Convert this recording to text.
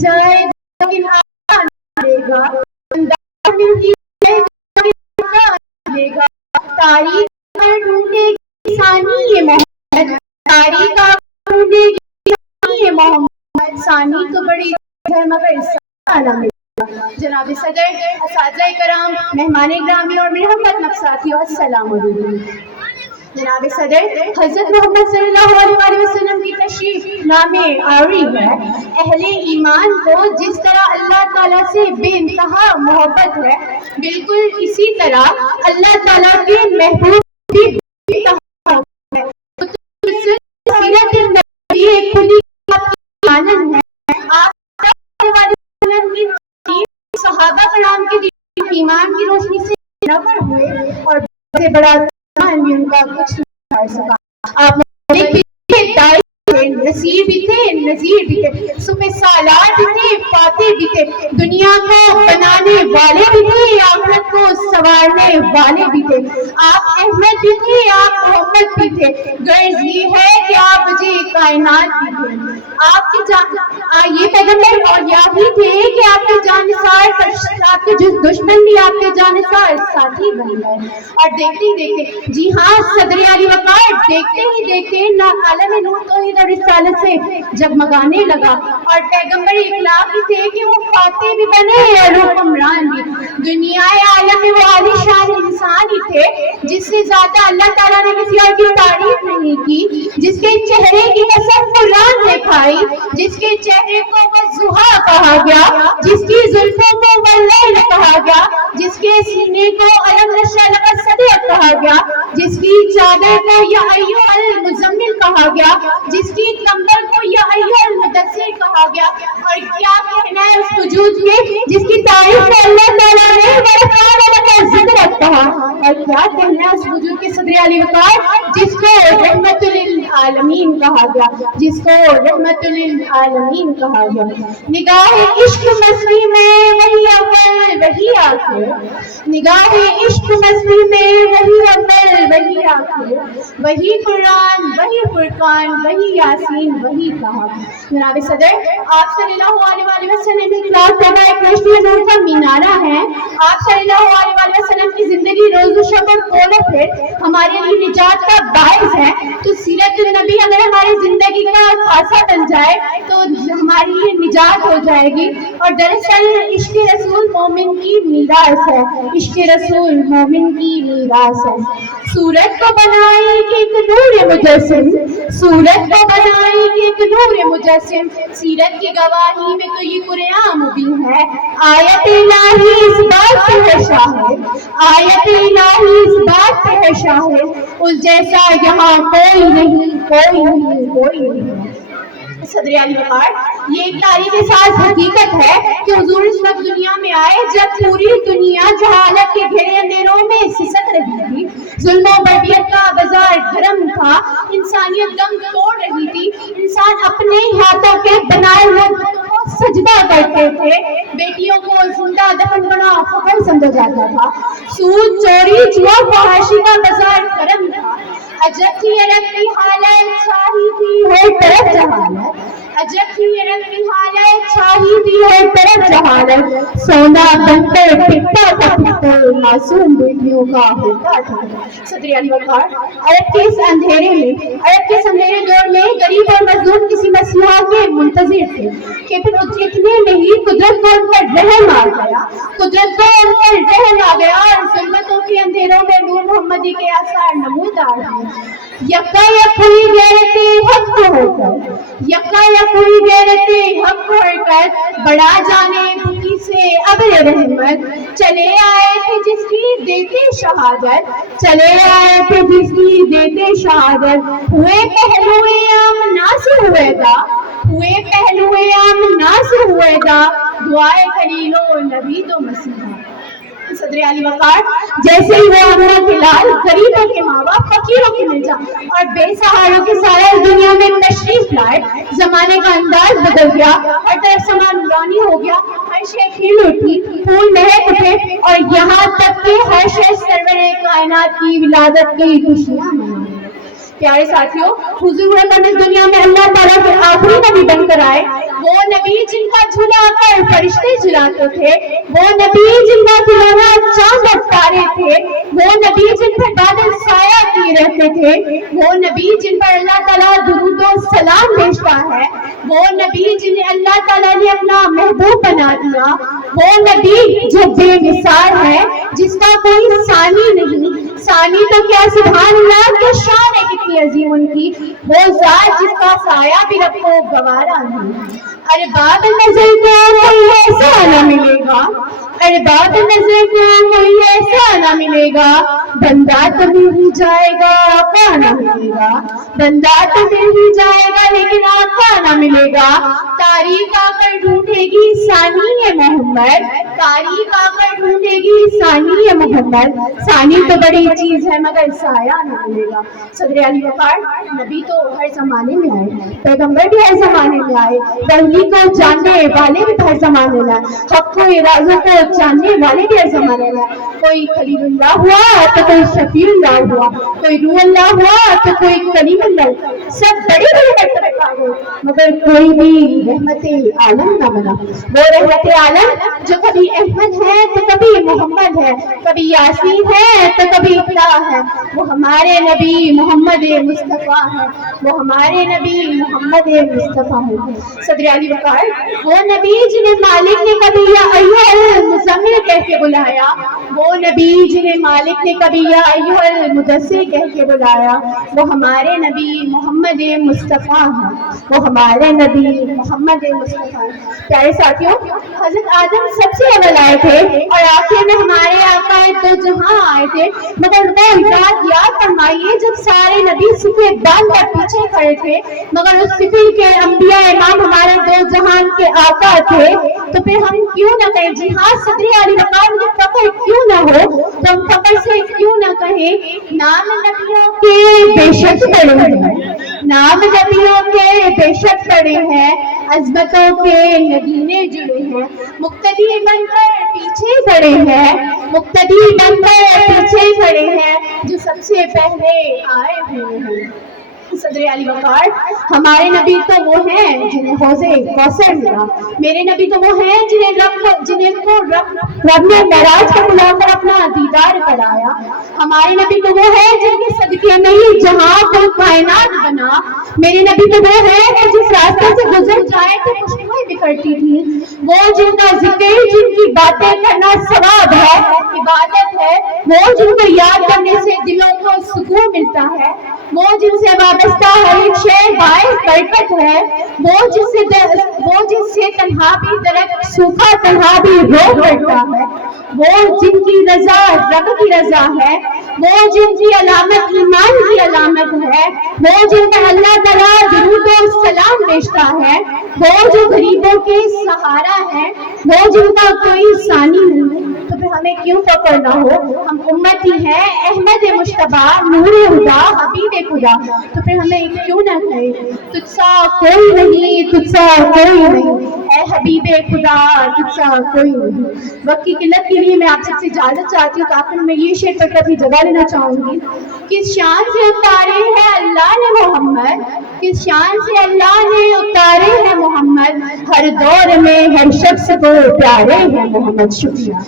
جائے لیکن آنے گا گا تاریخ پر ڈھونڈے گی ثانی یہ محمد تاریخ ڈھونڈے گی یہ محمد ثانی تو بڑی ہے مگر جناب صدر، اساتذہ کرام، مہمان گرامی اور میرے ہم وطن ساتھیوں، السلام علیکم۔ جناب صدر، حضرت محمد صلی اللہ علیہ وسلم کی تشریف نام آوری ہے۔ اہل ایمان کو جس طرح اللہ تعالیٰ سے بے انتہا محبت ہے، بالکل اسی طرح اللہ تعالیٰ کے محبوب بھی بے انتہا محبت ہے۔ سیرت النبی ایک کھلی آنند ہے۔ آپ صحابہ کرام کے ایمان کی روشنی سے نور ہوئے اور بڑے بڑا ان کا کچھ نہیں کر سکا۔ آپ نصیر بھی تھے، نذیر بھی تھے، صبح سالار بھی تھے، فاتح بھی تھے، دنیا کو بنانے والے بھی تھے، آخرت کو سنوارنے والے بھی تھے۔ آپ احمد بھی تھے، آپ محمد بھی تھے، غرض یہ ہے کہ آپ مجھے کائنات بھی تھے۔ آپ کے یہ پیغمبر اور یہی تھے کہ آپ کے جانثار، آپ کے دشمن بھی آپ کے جانثار ساتھی بن گئے۔ اور دیکھتے ہی دیکھتے، جی ہاں صدر علی وقار، دیکھتے ہی دیکھتے عالم نور توحید اور رسالت سے جگمگانے لگا۔ اور پیغمبر اخلاق ہی تھے کہ وہ فاتح بھی بنے اور حکمران بھی۔ دنیا عالم میں وہ عالی شان انسان ہی تھے جس سے زیادہ اللہ تعالیٰ نے کسی اور کی تعریف نہیں کی، جس کے چہرے کی قسم قرآن نے کھائی، جس کے چہرے کو والضحیٰ کہا گیا، جس کی زلفوں کو واللیل کہا گیا، جس کے سینے کو الم نشرح لک صدرک کہا گیا، جس کی چادر کو یا ایھا المزمل کہا گیا، جس کی کمبل کو یا ایھا المدثر کہا گیا۔ اور کیا کہنا ہے اس وجود کے جس کی تعریف کو اللہ تعالیٰ نے ذکرک کہا، اور کیا کہنا ہے اس وجود کے صدر علی وقار جس کو رحمت للعالمین کہا گیا، جس کو رحمت للعالمین کہا گیا۔ نگاہ عشق مستی میں وہی اول وہی آخر، نگاہ عشق مستی میں وہی اول وہی آخر، وہی قرآن وہی فرقان وہی یاسین وہی کہا۔ جناب صدر، آپ صلی اللہ علیہ وسلم کی خلاف پیدا ایک روشنی نور کا مینارہ ہے۔ آپ صلی اللہ علیہ وسلم کی زندگی روز و شب اور قول و پھر ہمارے لیے نجات کا باعث ہے۔ تو سیرت النبی اگر ہماری زندگی کا خاصہ بن جائے تو ہمارے لیے نجات ہو جائے گی۔ اور دراصل عشق رسول مومن کی میراث ہے، عشق رسول مومن کی میراث ہے۔ سورت کو بنائی کہ ایک نور مجسم، سورت کو بنائی کہ ایک نور مجسم، سیرت کی گواہی میں تو یہ قرآن مبین ہے۔ آیت الہی اس بات پہ ہے شاہد، آیت الہی اس بات پہ ہے شاہد، اس جیسا یہاں کوئی نہیں، کوئی نہیں، کوئی نہیں۔ صدر علی وقار، یہ ایک تاریخ ساز حقیقت ہے کہ حضور اس وقت دنیا میں آئے جب پوری دنیا جہالت کے گھرے اندھیروں میں سسک رہی تھی، ظلم و بربریت کا بازار گرم تھا، انسانیت دم توڑ رہی تھی، انسان اپنے ہاتھوں کے بنائے ہوئے سجدہ کرتے تھے، بیٹیوں کو زندہ دفن بنا فخر سمجھا جاتا تھا، سود چوری جوا فحاشی کا بازار گرم تھا۔ عجب تھی عرب کی حالت، چھائی تھی ہر طرف جہالت، عجب تھی عرب کی حالت، چھائی تھی ہر طرف جہالت، سونا بن کر پھٹتا تھا پتھر، معصوم بیٹیوں کا ہوتا تھا۔ صدر علی وقار، عرب کے اس اندھیرے میں، عرب کے اس اندھیرے دور میں غریب اور مظلوم کسی مسیحا کے منتظر تھے کہ پھر اتنے میں ہی قدرت کو ان پر رحم آ گیا، قدرت کو ان پر رحم آ گیا اور ظلمتوں کے اندھیروں میں نور محمدی کے آثار نمودار ہیں۔ یکا یک ہوئی غیرت حق کو ہو کر، یکا یک ہوئی غیرت حق کو ہو کر، بڑا جانے بھکی سے ابر رحمت، چلے آئے تھے جس کی دیتے شہادت، چلے آئے تھے جس کی دیتے شہادت، ہوئے پہلوئے عام ناصر ہوئے دا، ہوئے پہلوئے عام ناصر ہوئے دا، دعائے خلیل و نبی تو مسیحا۔ صدر علی وقار، جیسے ہی وہ اپنا کلال، غریبوں کے ماں باپ، فقیروں کے ملجا اور بے سہاروں کے سارے دنیا میں تشریف لائے، زمانے کا انداز بدل گیا، ہر طرف سما نورانی ہو گیا، ہر شے کھل اٹھی، پھول مہک اٹھے اور یہاں تک کہ ہر شے سرور کائنات کی ولادت کی خوشیاں منائے۔ پیارے ساتھیوں، حضور اکرم اس دنیا میں اللہ تعالیٰ کے آخری نبی بن کر آئے، وہ نبی نبی جن کا جھلا کر فرشتے جلاتے تھے، وہ نبی جن کا جلانا چاند اور تارے تھے، وہ نبی جن پر بادل سایہ کیے رہتے تھے، وہ نبی جن پر اللہ تعالیٰ درود و سلام بھیجتا ہے، وہ نبی جنہیں اللہ تعالیٰ نے اپنا محبوب بنا دیا، وہ نبی جو بے مثال ہے، جس کا کوئی ثانی نہیں، ثانی تو کیا سبحان اللہ کی شان ہے کتنی عظیم ان کی، وہ ذات جس کا سایہ بھی رب کو گوارا نہیں۔ ارباب نظر کو کوئی ایسا نہ ملے گا، ارباب نظر کو کوئی ایسا نہ ملے گا، بندہ تو مل ہی جائے گا آقا نہ ملے گا، بندہ تو مل ہی جائے گا لیکن آقا نہ ملے گا۔ تاریخ آ کر ڈھونڈے گی ثانی محمد، تاریخ آ کر ڈھونڈے گی ثانی محمد، ثانی تو بڑی چیز ہے مگر سایہ نہ ملے گا۔ صدر علی وقار، نبی تو ہر زمانے میں آئے، پیغمبر بھی ہر زمانے میں آئے، وحی کو جاننے والے بھی ہر زمانے میں آئے، حق و ارادوں کو جاننے والے بھی ہر زمانے میں آئے۔ کوئی خلیل اللہ ہوا تو کوئی شفیع اللہ ہوا، کوئی روح اللہ ہوا تو کوئی کلیم اللہ، سب بڑی بڑی مرتبے پا گئے مگر کوئی بھی رحمت عالم نہ بنا۔ وہ رحمت عالم جو کبھی احمد ہے تو کبھی محمد ہے، کبھی یاسین ہے تو کبھی اطلاع ہے، وہ ہمارے نبی محمد مصطفیٰ ہے، وہ ہمارے نبی محمد مصطفیٰ ہے۔ صدر علی وقار، وہ نبی جنہیں مالک نے کبھی یا ایھا المزمل کہہ کے بلایا، وہ نبی جنہیں مالک نے کبھی یا ایھا المدثر کہہ کے بلایا، وہ ہمارے نبی محمد مصطفیٰ ہیں، وہ ہمارے نبی محمد مصطفیٰ ہیں۔ پیارے ساتھیوں، حضرت آدم سب سے اول آئے تھے اور آخر میں ہمارے آقا دو جہاں آئے تھے، مگر وہ رات یاد فرمائیے جب سارے نبی صفے باندھ کر پیچھے کھڑے تھے مگر اس صفے کے انبیاء امام ہمارے دو جہان کے آقا تھے، تو پھر ہم کیوں نہ کہیں جی ہاں صدر علی وقار میں فخر کیوں نہ ہو، تو ہم فخر سے کیوں نہ کہیں نام نبیوں کے بے شک بڑے ہیں، نام نبیوں کے بے شک بڑے ہیں، عظمتوں کے نگینے جڑے ہیں، مقتدی بن کر پیچھے کھڑے ہیں، مقتدی بن کر پیچھے کھڑے ہیں جو سب سے پہلے آئے ہوئے ہیں۔ صدر علی وقار، ہمارے نبی تو وہ ہیں جنہیں حوض کوثر ملا، میرے نبی تو وہ ہیں جنہیں رب نے معراج پر بلا کر اپنا دیدار کرایا، ہمارے نبی تو وہ ہیں جن کے صدقے میں ہی جہاں کو کائنات بنا، میرے نبی تو وہ ہیں کہ جس راستے سے گزر جائے تو خوشبوئیں بکھرتی تھی، وہ جن کا ذکر، جن کی باتیں کرنا ثواب ہے، عبادت ہے، وہ جن کو یاد کرنے سے دلوں کو سکون ملتا ہے، وہ جن سے وابستہ ہر ایک شے باعث برکت ہے، وہ جس سے تنہا بھی درخت سوکھا تنہا بھی رو پڑتا ہے، وہ جن کی رضا رب کی رضا ہے، وہ جن کی علامت ایمان کی علامت ہے، وہ جن پر اللہ تعالیٰ درود و سلام بھیجتا ہے، وہ جو غریبوں کے سہارا ہے، وہ جن کا کوئی ثانی نہیں، تو پھر ہمیں کیوں فخر نہ ہو، ہم امتی ہیں احمد مجتبیٰ نور خدا حبیب خدا، تو پھر ہمیں کیوں نہ کہے تجھ سا کوئی نہیں، تجھ سا کوئی نہیں، اے حبیب خدا تجھ سا کوئی نہیں۔ وقت کی قلت کے لیے میں آپ سب سے اجازت چاہتی ہوں، آخر میں یہ شعر پڑھ کر اپنی جگہ لینا چاہوں گی۔ کس شان سے اتارے ہیں اللہ نے محمد، کس شان سے اللہ نے اتارے ہیں محمد، ہر دور میں ہر شخص کو پیارے ہیں محمد۔ شکریہ۔